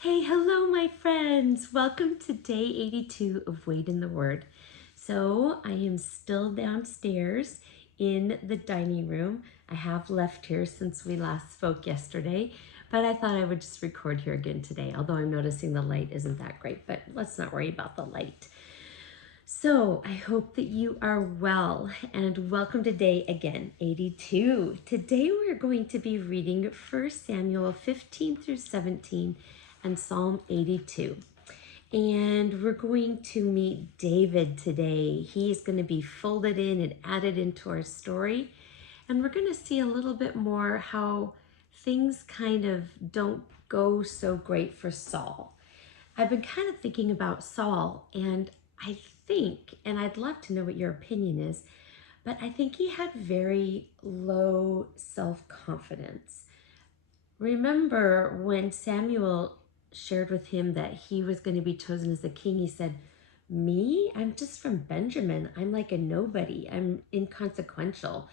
Hey, hello, my friends. Welcome to day 82 of Wade in the Word. So, I am still downstairs in the dining room. I have left here since we last spoke yesterday, but I thought I would just record here again today, although I'm noticing the light isn't that great, but let's not worry about the light. So, I hope that you are well and welcome to day again 82. Today we're going to be reading 1 Samuel 15 through 17 and Psalm 82. And we're going to meet David today. He's going to be folded in and added into our story. And we're going to see a little bit more how things kind of don't go so great for Saul. I've been kind of thinking about Saul, and I think, and I'd love to know what your opinion is, but I think he had very low self-confidence. Remember when Samuel shared with him that he was going to be chosen as the king, he said, "Me? I'm just from Benjamin. I'm like a nobody. I'm inconsequential.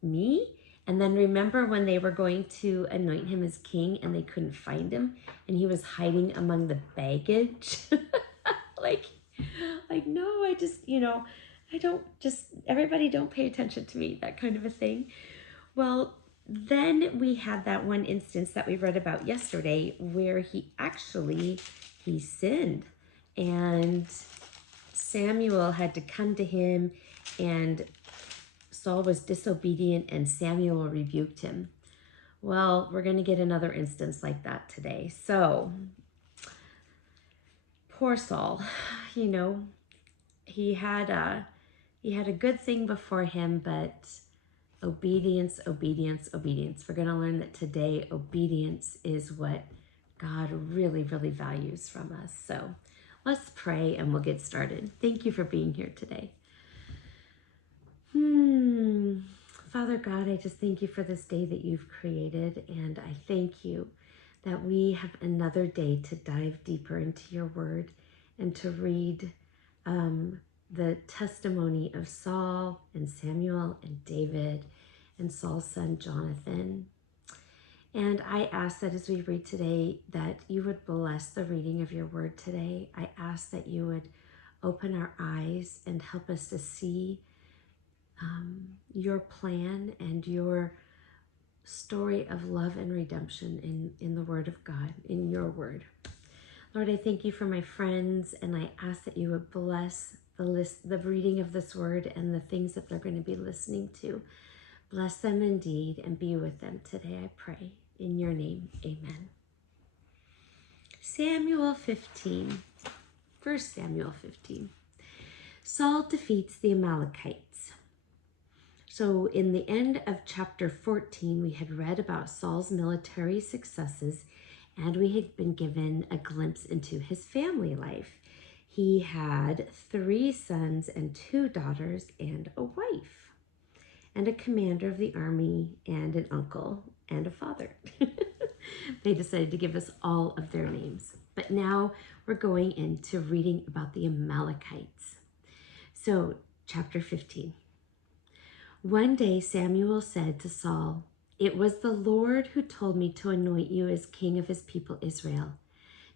Me?" And then remember when they were going to anoint him as king and they couldn't find him and he was hiding among the baggage? like, no, I just, I don't just, everybody don't pay attention to me, that kind of a thing. Well, then we had that one instance that we read about yesterday where he sinned, and Samuel had to come to him, and Saul was disobedient and Samuel rebuked him. Well, we're going to get another instance like that today. So, poor Saul, you know, he had a good thing before him, but obedience, obedience, obedience. We're going to learn that today obedience is what God really, really values from us. So let's pray and we'll get started. Thank you for being here today. Father God, I just thank you for this day that you've created, and I thank you that we have another day to dive deeper into your word and to read the testimony of Saul and Samuel and David and Saul's son Jonathan. And I ask that as we read today that you would bless the reading of your word today. I ask that you would open our eyes and help us to see your plan and your story of love and redemption in the word of God, in your word. Lord, I thank you for my friends, and I ask that you would bless the reading of this word and the things that they're going to be listening to. Bless them indeed and be with them today, I pray. In your name, amen. Samuel 15, 1 Samuel 15. Saul defeats the Amalekites. So in the end of chapter 14, we had read about Saul's military successes, and we had been given a glimpse into his family life. He had 3 sons and 2 daughters and a wife, and a commander of the army, and an uncle, and a father. They decided to give us all of their names. But now we're going into reading about the Amalekites. So, chapter 15. One day Samuel said to Saul, "It was the Lord who told me to anoint you as king of his people Israel.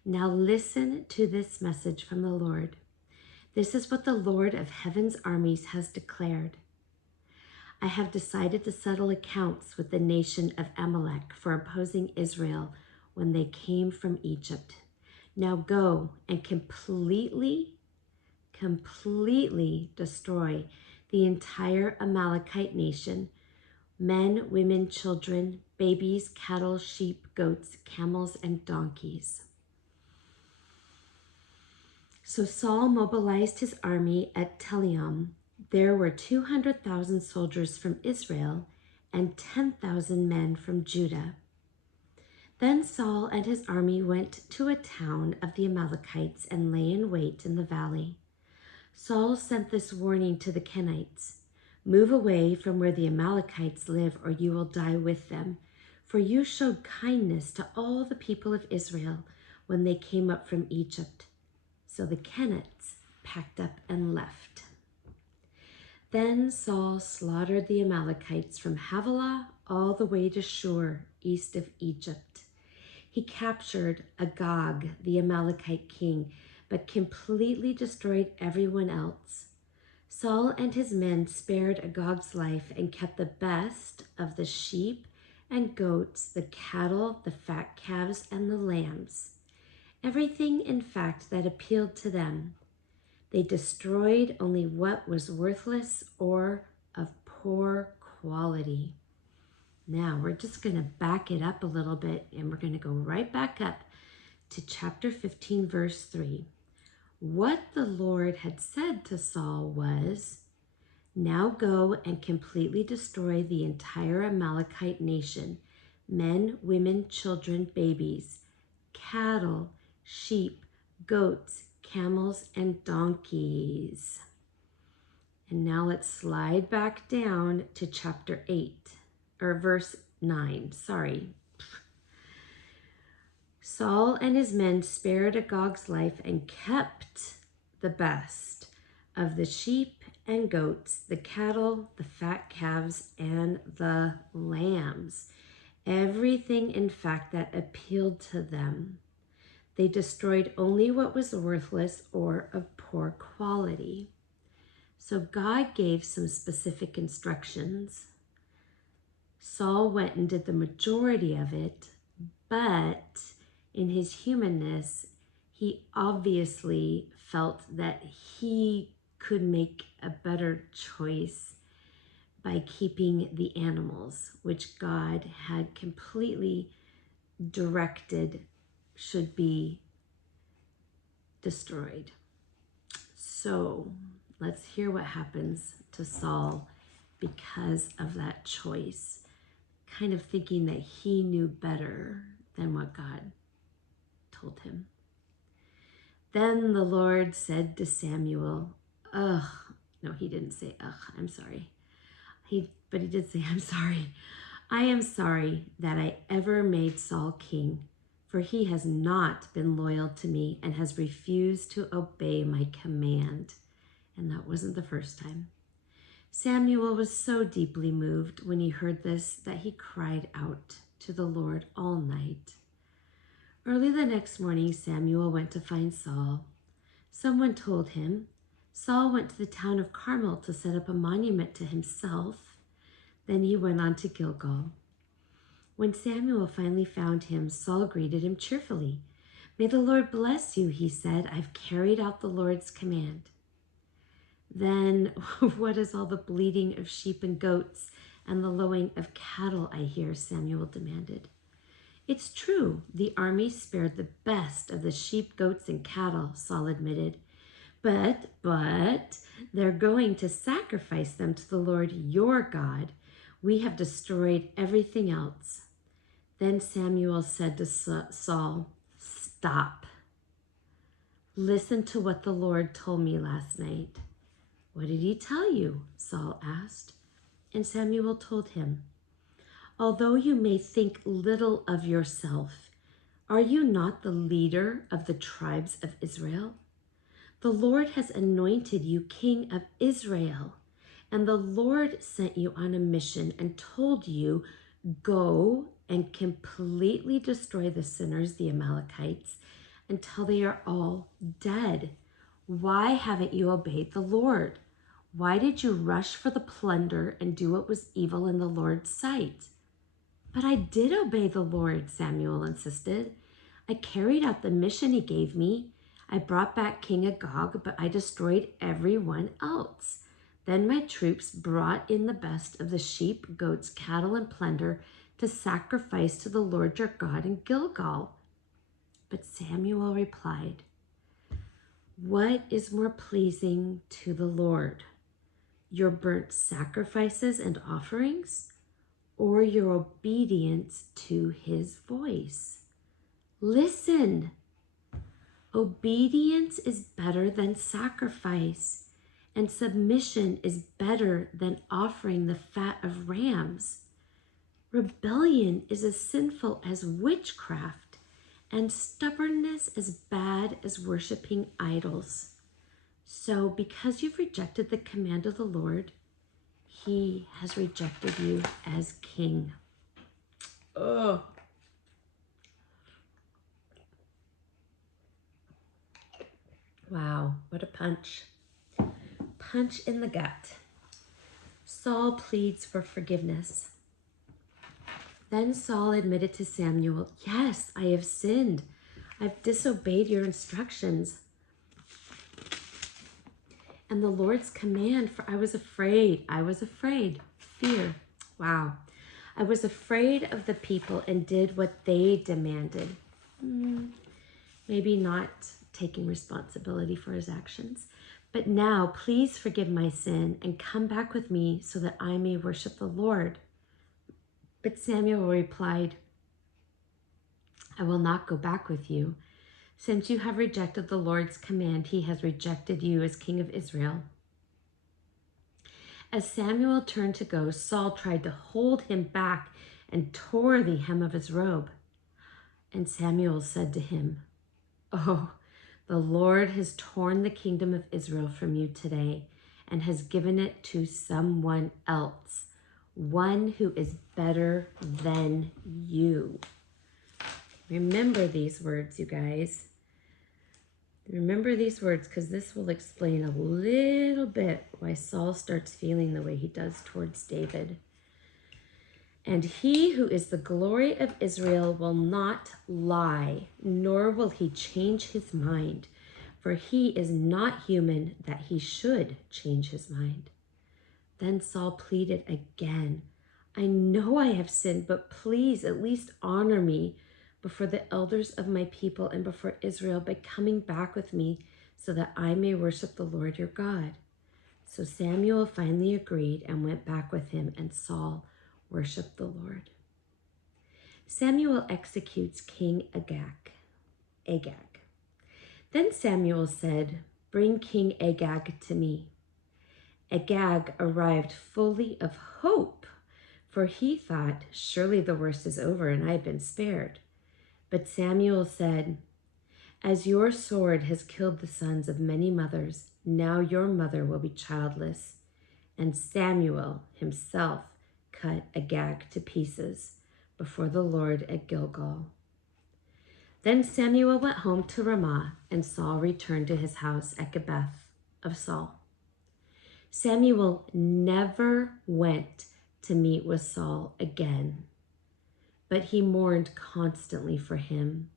Now listen to this message from the Lord. This is what the Lord of heaven's armies has declared. I have decided to settle accounts with the nation of Amalek for opposing Israel when they came from Egypt. Now go and completely destroy the entire Amalekite nation, men, women, children, babies, cattle, sheep, goats, camels, and donkeys." So Saul mobilized his army at Telaim. There were 200,000 soldiers from Israel and 10,000 men from Judah. Then Saul and his army went to a town of the Amalekites and lay in wait in the valley. Saul sent this warning to the Kenites: "Move away from where the Amalekites live, or you will die with them, for you showed kindness to all the people of Israel when they came up from Egypt." So the Kenites packed up and left. Then Saul slaughtered the Amalekites from Havilah all the way to Shur, east of Egypt. He captured Agag, the Amalekite king, but completely destroyed everyone else. Saul and his men spared Agag's life and kept the best of the sheep and goats, the cattle, the fat calves, and the lambs. Everything, in fact, that appealed to them. They destroyed only what was worthless or of poor quality. Now we're just going to back it up a little bit and we're going to go right back up to chapter 15, verse 3. What the Lord had said to Saul was, "Now go and completely destroy the entire Amalekite nation, men, women, children, babies, cattle, sheep, goats, camels, and donkeys." And now let's slide back down to chapter 8, or verse 9, sorry. Saul and his men spared Agag's life and kept the best of the sheep and goats, the cattle, the fat calves, and the lambs. Everything, in fact, that appealed to them. They destroyed only what was worthless or of poor quality. So God gave some specific instructions. Saul went and did the majority of it, but in his humanness, he obviously felt that he could make a better choice by keeping the animals, which God had completely directed should be destroyed. So let's hear what happens to Saul because of that choice, kind of thinking that he knew better than what God told him. Then the Lord said to Samuel, no, he didn't say, I'm sorry. But he did say, I'm sorry. I am sorry that I ever made Saul king, for he has not been loyal to me and has refused to obey my command. And that wasn't the first time. Samuel was so deeply moved when he heard this that he cried out to the Lord all night. Early the next morning, Samuel went to find Saul. Someone told him, Saul went to the town of Carmel to set up a monument to himself. Then he went on to Gilgal. When Samuel finally found him, Saul greeted him cheerfully. "May the Lord bless you," he said. "I've carried out the Lord's command." Then what is all the bleating of sheep and goats and the lowing of cattle I hear? Samuel demanded. It's true, the army spared the best of the sheep, goats, and cattle, Saul admitted. But they're going to sacrifice them to the Lord your God. We have destroyed everything else. Then Samuel said to Saul, "Stop. Listen to what the Lord told me last night." "What did he tell you?" Saul asked. And Samuel told him, "Although you may think little of yourself, are you not the leader of the tribes of Israel? The Lord has anointed you king of Israel, and the Lord sent you on a mission and told you, go and completely destroy the sinners, the Amalekites, until they are all dead. Why haven't you obeyed the Lord? Why did you rush for the plunder and do what was evil in the Lord's sight?" "But I did obey the Lord," Samuel insisted. "I carried out the mission he gave me. I brought back King Agag, but I destroyed everyone else. Then my troops brought in the best of the sheep, goats, cattle, and plunder to sacrifice to the Lord your God in Gilgal." But Samuel replied, "What is more pleasing to the Lord? Your burnt sacrifices and offerings, or your obedience to his voice? Listen, obedience is better than sacrifice, and submission is better than offering the fat of rams. Rebellion is as sinful as witchcraft, and stubbornness as bad as worshiping idols. So because you've rejected the command of the Lord, he has rejected you as king." Oh, Wow, what a punch. Punch in the gut. Saul pleads for forgiveness. Then Saul admitted to Samuel, "Yes, I have sinned. I've disobeyed your instructions and the Lord's command, for I was afraid. Fear. Wow. I was afraid of the people and did what they demanded." Maybe not taking responsibility for his actions. "But now, please forgive my sin and come back with me so that I may worship the Lord." But Samuel replied, "I will not go back with you. Since you have rejected the Lord's command, he has rejected you as king of Israel." As Samuel turned to go, Saul tried to hold him back and tore the hem of his robe. And Samuel said to him, "Oh, the Lord has torn the kingdom of Israel from you today and has given it to someone else, one who is better than you." Remember these words, you guys. Remember these words, because this will explain a little bit why Saul starts feeling the way he does towards David. "And he who is the glory of Israel will not lie, nor will he change his mind, for he is not human that he should change his mind." Then Saul pleaded again, "I know I have sinned, but please at least honor me before the elders of my people and before Israel by coming back with me so that I may worship the Lord your God." So Samuel finally agreed and went back with him, and Saul worshiped the Lord. Samuel executes King Agag. Then Samuel said, "Bring King Agag to me." Agag arrived fully of hope, for he thought, "Surely the worst is over and I have been spared." But Samuel said, "As your sword has killed the sons of many mothers, now your mother will be childless." And Samuel himself cut Agag to pieces before the Lord at Gilgal. Then Samuel went home to Ramah, and Saul returned to his house at Gibeath of Saul. Samuel never went to meet with Saul again, but he mourned constantly for him.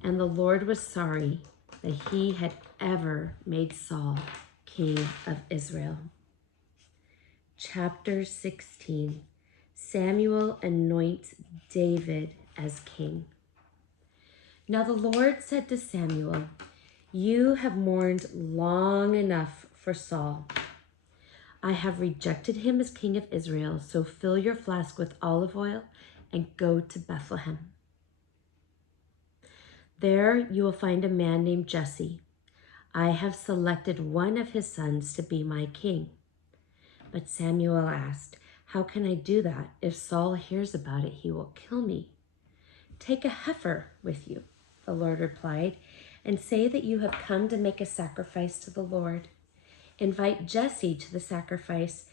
And the Lord was sorry that he had ever made Saul king of Israel. Chapter 16. Samuel anoints David as king. Now the Lord said to Samuel, "You have mourned long enough for Saul. I have rejected him as king of Israel, so fill your flask with olive oil and go to Bethlehem. There you will find a man named Jesse. I have selected one of his sons to be my king." But Samuel asked, "How can I do that? If Saul hears about it, he will kill me." "Take a heifer with you," the Lord replied, "and say that you have come to make a sacrifice to the Lord. Invite Jesse to the sacrifice,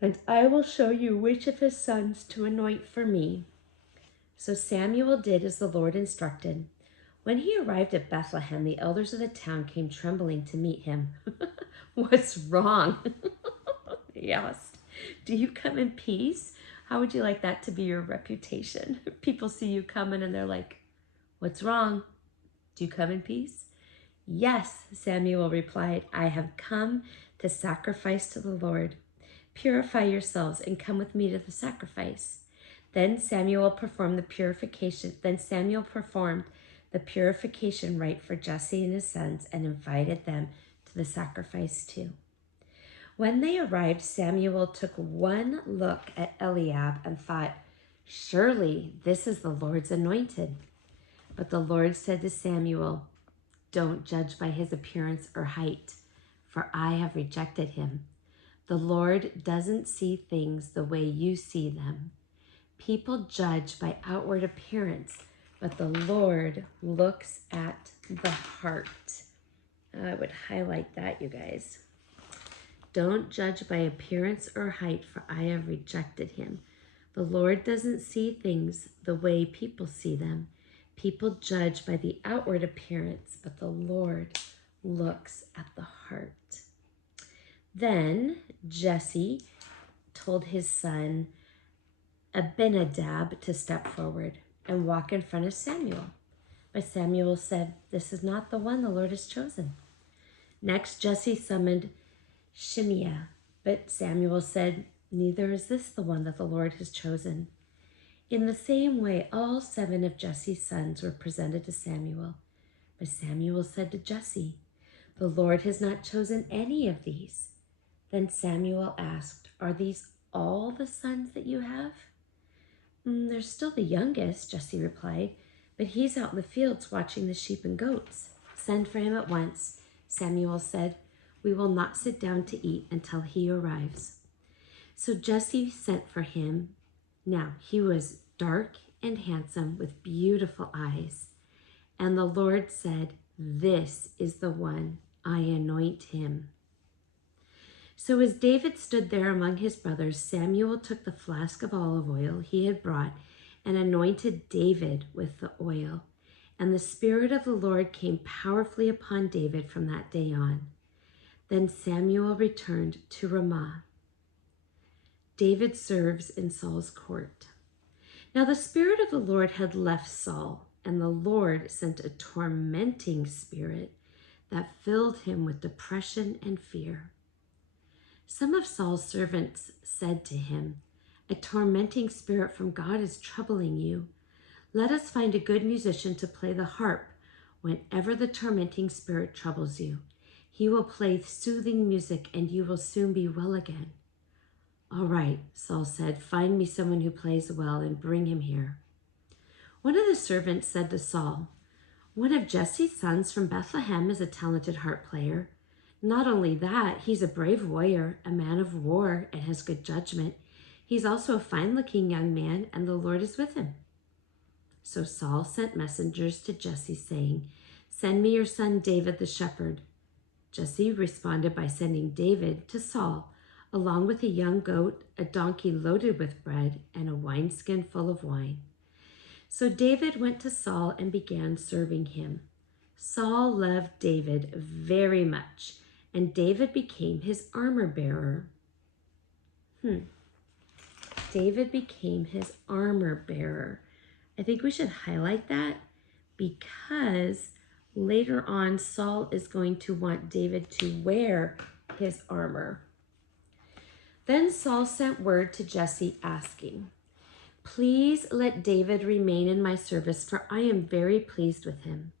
and I will show you which of his sons to anoint for me." So Samuel did as the Lord instructed. When he arrived at Bethlehem, the elders of the town came trembling to meet him. "What's wrong?" he asked. "Do you come in peace?" How would you like that to be your reputation? People see you coming and they're like, "What's wrong? Do you come in peace?" "Yes," Samuel replied, "I have come to sacrifice to the Lord. Purify yourselves and come with me to the sacrifice." Then Samuel performed the purification rite for Jesse and his sons and invited them to the sacrifice too. When they arrived, Samuel took one look at Eliab and thought, "Surely this is the Lord's anointed." But the Lord said to Samuel, "Don't judge by his appearance or height, for I have rejected him. The Lord doesn't see things the way you see them. People judge by outward appearance, but the Lord looks at the heart." I would highlight that, you guys. Don't judge by appearance or height, for I have rejected him. The Lord doesn't see things the way people see them. People judge by the outward appearance, but the Lord looks at the heart. Then Jesse told his son Abinadab to step forward and walk in front of Samuel. But Samuel said, "This is not the one the Lord has chosen." Next, Jesse summoned Shimea, but Samuel said, "Neither is this the one that the Lord has chosen." In the same way, all 7 of Jesse's sons were presented to Samuel. But Samuel said to Jesse, "The Lord has not chosen any of these." Then Samuel asked, "Are these all the sons that you have?" "They're still the youngest," Jesse replied, "but he's out in the fields watching the sheep and goats." "Send for him at once," Samuel said. "We will not sit down to eat until he arrives." So Jesse sent for him. Now he was dark and handsome with beautiful eyes. And the Lord said, "This is the one, I anoint him." So as David stood there among his brothers, Samuel took the flask of olive oil he had brought and anointed David with the oil. And the Spirit of the Lord came powerfully upon David from that day on. Then Samuel returned to Ramah. David serves in Saul's court. Now the Spirit of the Lord had left Saul, and the Lord sent a tormenting spirit that filled him with depression and fear. Some of Saul's servants said to him, "A tormenting spirit from God is troubling you. Let us find a good musician to play the harp whenever the tormenting spirit troubles you. He will play soothing music and you will soon be well again." "All right," Saul said, "find me someone who plays well and bring him here." One of the servants said to Saul, "One of Jesse's sons from Bethlehem is a talented harp player. Not only that, he's a brave warrior, a man of war, and has good judgment. He's also a fine-looking young man, and the Lord is with him." So Saul sent messengers to Jesse, saying, "Send me your son David the shepherd." Jesse responded by sending David to Saul, along with a young goat, a donkey loaded with bread, and a wineskin full of wine. So David went to Saul and began serving him. Saul loved David very much, and David became his armor bearer. David became his armor bearer. I think we should highlight that because later on Saul is going to want David to wear his armor. Then Saul sent word to Jesse asking, "Please let David remain in my service, for I am very pleased with him."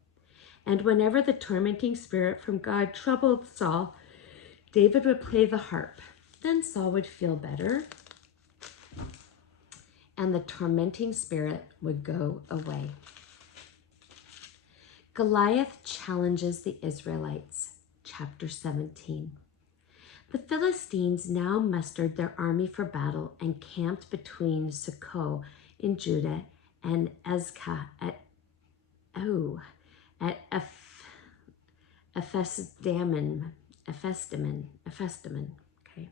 And whenever the tormenting spirit from God troubled Saul, David would play the harp. Then Saul would feel better, and the tormenting spirit would go away. Goliath challenges the Israelites, chapter 17. The Philistines now mustered their army for battle and camped between Socoh in Judah and Azekah at Ephesdammim. Okay.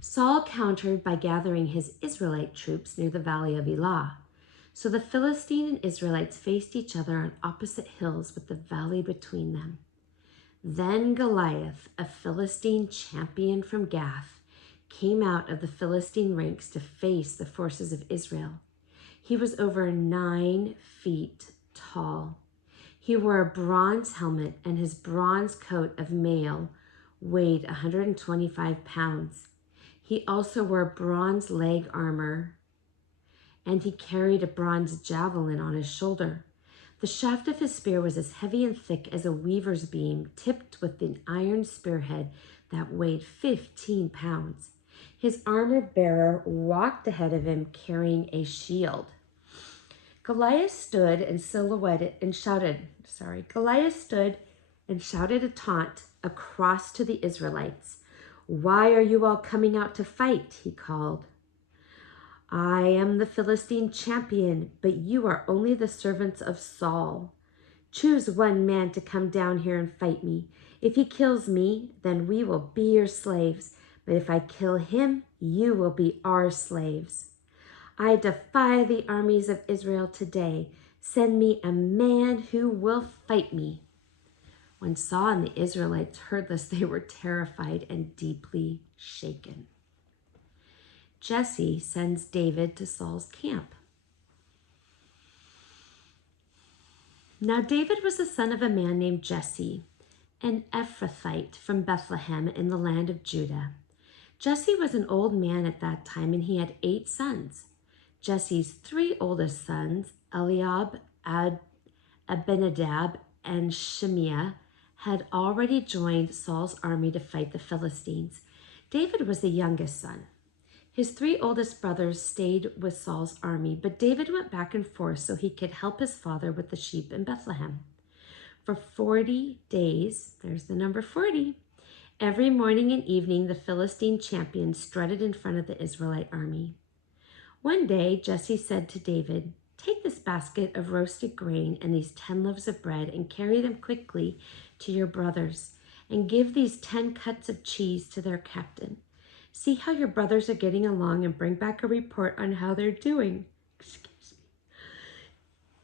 Saul countered by gathering his Israelite troops near the valley of Elah. So the Philistine and Israelites faced each other on opposite hills with the valley between them. Then Goliath, a Philistine champion from Gath, came out of the Philistine ranks to face the forces of Israel. He was over 9 feet tall. He wore a bronze helmet, and his bronze coat of mail weighed 125 pounds. He also wore bronze leg armor, and he carried a bronze javelin on his shoulder. The shaft of his spear was as heavy and thick as a weaver's beam, tipped with an iron spearhead that weighed 15 pounds. His armor bearer walked ahead of him carrying a shield. Goliath stood and shouted a taunt across to the Israelites. "Why are you all coming out to fight?" he called. "I am the Philistine champion, but you are only the servants of Saul. Choose one man to come down here and fight me. If he kills me, then we will be your slaves. But if I kill him, you will be our slaves. I defy the armies of Israel today. Send me a man who will fight me." When Saul and the Israelites heard this, they were terrified and deeply shaken. Jesse sends David to Saul's camp. Now David was the son of a man named Jesse, an Ephrathite from Bethlehem in the land of Judah. Jesse was an old man at that time, and he had 8 sons. Jesse's 3 oldest sons, Eliab, Abinadab, and Shimea, had already joined Saul's army to fight the Philistines. David was the youngest son. His 3 oldest brothers stayed with Saul's army, but David went back and forth so he could help his father with the sheep in Bethlehem. For 40 days, there's the number 40, every morning and evening the Philistine champion strutted in front of the Israelite army. One day, Jesse said to David, "Take this basket of roasted grain and these 10 loaves of bread and carry them quickly to your brothers, and give these 10 cuts of cheese to their captain. See how your brothers are getting along and bring back a report on how they're doing."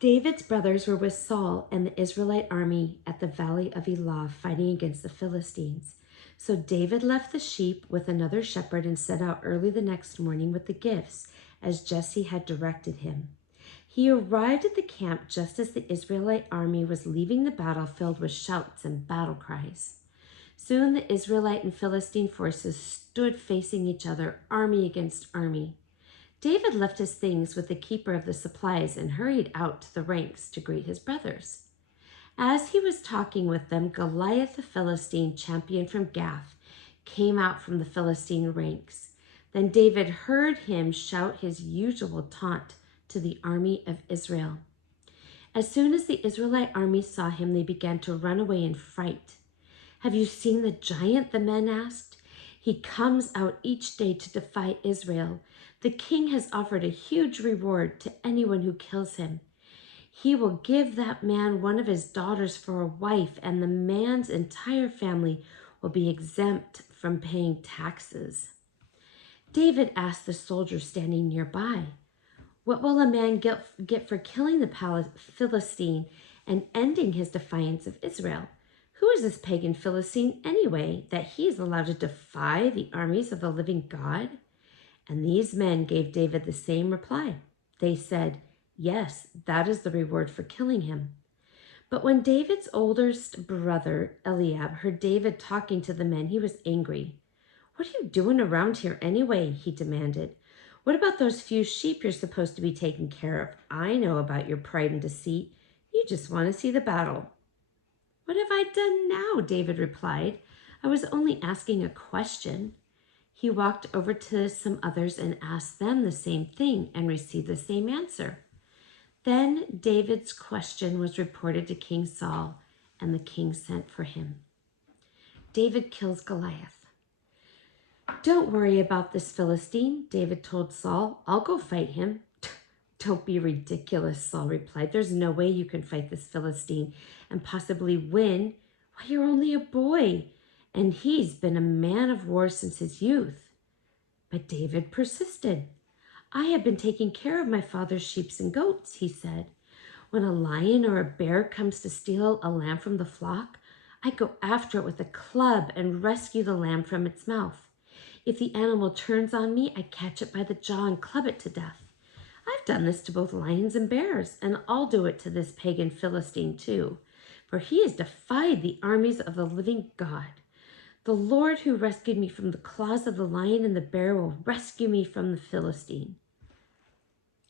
David's brothers were with Saul and the Israelite army at the valley of Elah fighting against the Philistines. So David left the sheep with another shepherd and set out early the next morning with the gifts, as Jesse had directed him. He arrived at the camp just as the Israelite army was leaving the battlefield with shouts and battle cries. Soon the Israelite and Philistine forces stood facing each other, army against army. David left his things with the keeper of the supplies and hurried out to the ranks to greet his brothers. As he was talking with them, Goliath the Philistine champion from Gath came out from the Philistine ranks. Then David heard him shout his usual taunt to the army of Israel. As soon as the Israelite army saw him, they began to run away in fright. "Have you seen the giant?" the men asked. "He comes out each day to defy Israel. The king has offered a huge reward to anyone who kills him. He will give that man one of his daughters for a wife, and the man's entire family will be exempt from paying taxes." David asked the soldier standing nearby, "What will a man get for killing the Philistine and ending his defiance of Israel? Who is this pagan Philistine anyway, that he is allowed to defy the armies of the living God?" And these men gave David the same reply. They said, "Yes, that is the reward for killing him." But when David's oldest brother, Eliab, heard David talking to the men, he was angry. "What are you doing around here anyway?" he demanded. "What about those few sheep you're supposed to be taking care of? I know about your pride and deceit. You just want to see the battle." "What have I done now?" David replied. "I was only asking a question." He walked over to some others and asked them the same thing and received the same answer. Then David's question was reported to King Saul, and the king sent for him. David kills Goliath. "Don't worry about this Philistine," David told Saul. "I'll go fight him." "Don't be ridiculous," Saul replied. "There's no way you can fight this Philistine and possibly win. Why, you're only a boy, and he's been a man of war since his youth." But David persisted. "I have been taking care of my father's sheep and goats," he said. "When a lion or a bear comes to steal a lamb from the flock, I go after it with a club and rescue the lamb from its mouth. If the animal turns on me, I catch it by the jaw and club it to death. I've done this to both lions and bears, and I'll do it to this pagan Philistine too, for he has defied the armies of the living God. The Lord who rescued me from the claws of the lion and the bear will rescue me from the Philistine."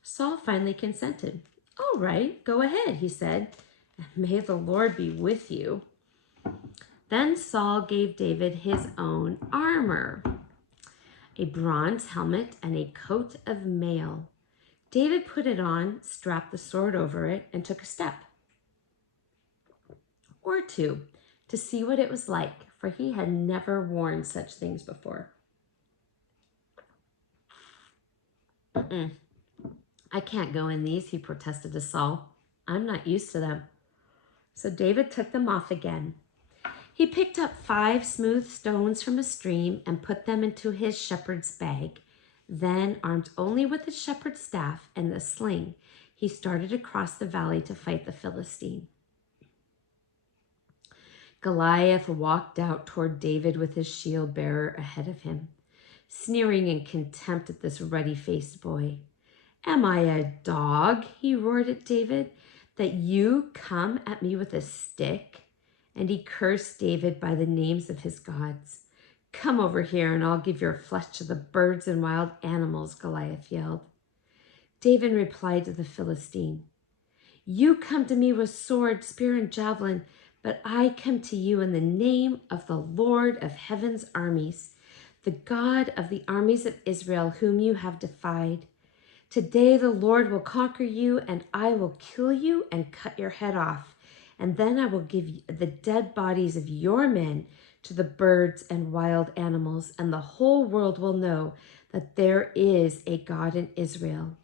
Saul finally consented. "All right, go ahead," he said, "and may the Lord be with you." Then Saul gave David his own armor, a bronze helmet and a coat of mail. David put it on, strapped the sword over it, and took a step or two to see what it was like, for he had never worn such things before. "I can't go in these," he protested to Saul. "I'm not used to them." So David took them off again. He picked up 5 smooth stones from a stream and put them into his shepherd's bag. Then, armed only with his shepherd's staff and a sling, he started across the valley to fight the Philistine. Goliath walked out toward David with his shield bearer ahead of him, sneering in contempt at this ruddy-faced boy. "Am I a dog," he roared at David, "that you come at me with a stick?" And he cursed David by the names of his gods. "Come over here and I'll give your flesh to the birds and wild animals," Goliath yelled. David replied to the Philistine, "You come to me with sword, spear, and javelin, but I come to you in the name of the Lord of heaven's armies, the God of the armies of Israel, whom you have defied. Today the Lord will conquer you, and I will kill you and cut your head off. And then I will give the dead bodies of your men to the birds and wild animals, and the whole world will know that there is a God in Israel.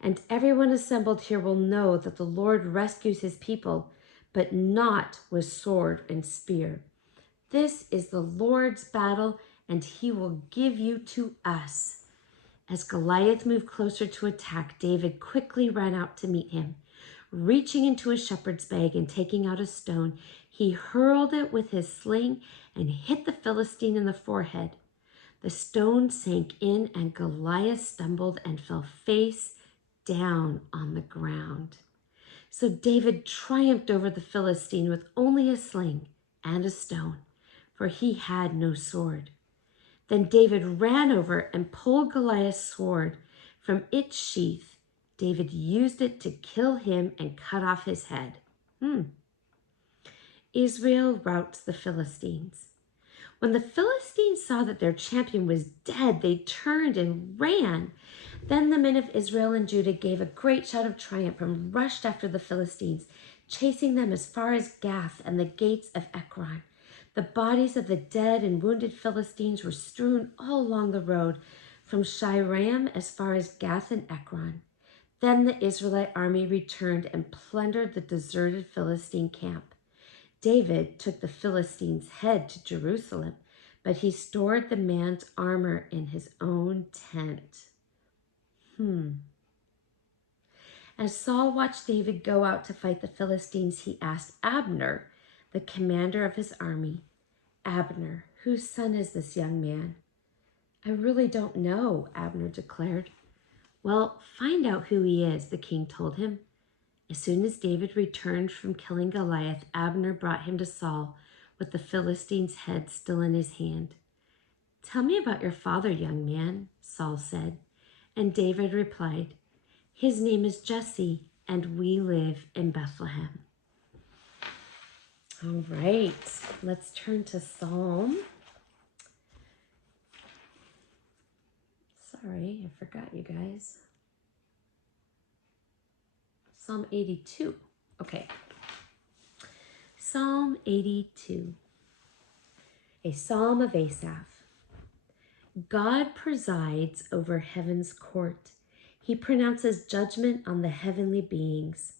And everyone assembled here will know that the Lord rescues his people, but not with sword and spear. This is the Lord's battle, and he will give you to us." As Goliath moved closer to attack, David quickly ran out to meet him. Reaching into a shepherd's bag and taking out a stone, he hurled it with his sling and hit the Philistine in the forehead. The stone sank in, and Goliath stumbled and fell face down on the ground. So David triumphed over the Philistine with only a sling and a stone, for he had no sword. Then David ran over and pulled Goliath's sword from its sheath. David used it to kill him and cut off his head. Israel routs the Philistines. When the Philistines saw that their champion was dead, they turned and ran. Then the men of Israel and Judah gave a great shout of triumph and rushed after the Philistines, chasing them as far as Gath and the gates of Ekron. The bodies of the dead and wounded Philistines were strewn all along the road, from Shiram as far as Gath and Ekron. Then the Israelite army returned and plundered the deserted Philistine camp. David took the Philistine's head to Jerusalem, but he stored the man's armor in his own tent. As Saul watched David go out to fight the Philistines, he asked Abner, the commander of his army, "Abner, whose son is this young man?" "I really don't know," Abner declared. "Well, find out who he is," the king told him. As soon as David returned from killing Goliath, Abner brought him to Saul with the Philistine's head still in his hand. "Tell me about your father, young man," Saul said. And David replied, "His name is Jesse, and we live in Bethlehem." All right, let's turn to Psalm. Sorry, I forgot you guys. Psalm 82. Okay. Psalm 82. A psalm of Asaph. God presides over heaven's court. He pronounces judgment on the heavenly beings.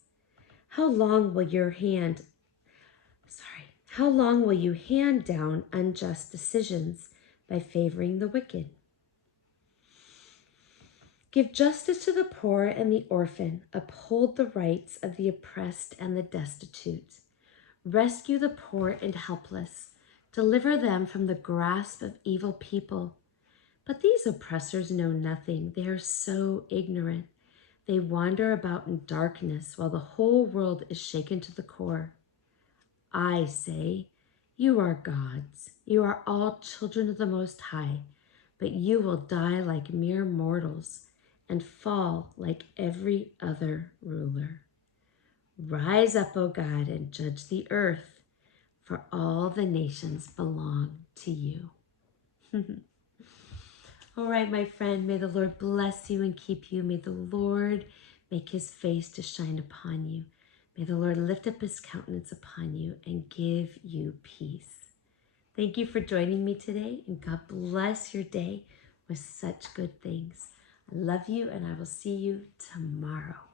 How long will you hand down unjust decisions by favoring the wicked? Give justice to the poor and the orphan. Uphold the rights of the oppressed and the destitute. Rescue the poor and helpless. Deliver them from the grasp of evil people. But these oppressors know nothing. They are so ignorant. They wander about in darkness while the whole world is shaken to the core. I say, you are gods. You are all children of the Most High, but you will die like mere mortals and fall like every other ruler. Rise up, O God, and judge the earth, for all the nations belong to you. All right, my friend, may the Lord bless you and keep you. May the Lord make his face to shine upon you. May the Lord lift up his countenance upon you and give you peace. Thank you for joining me today, and God bless your day with such good things. I love you, and I will see you tomorrow.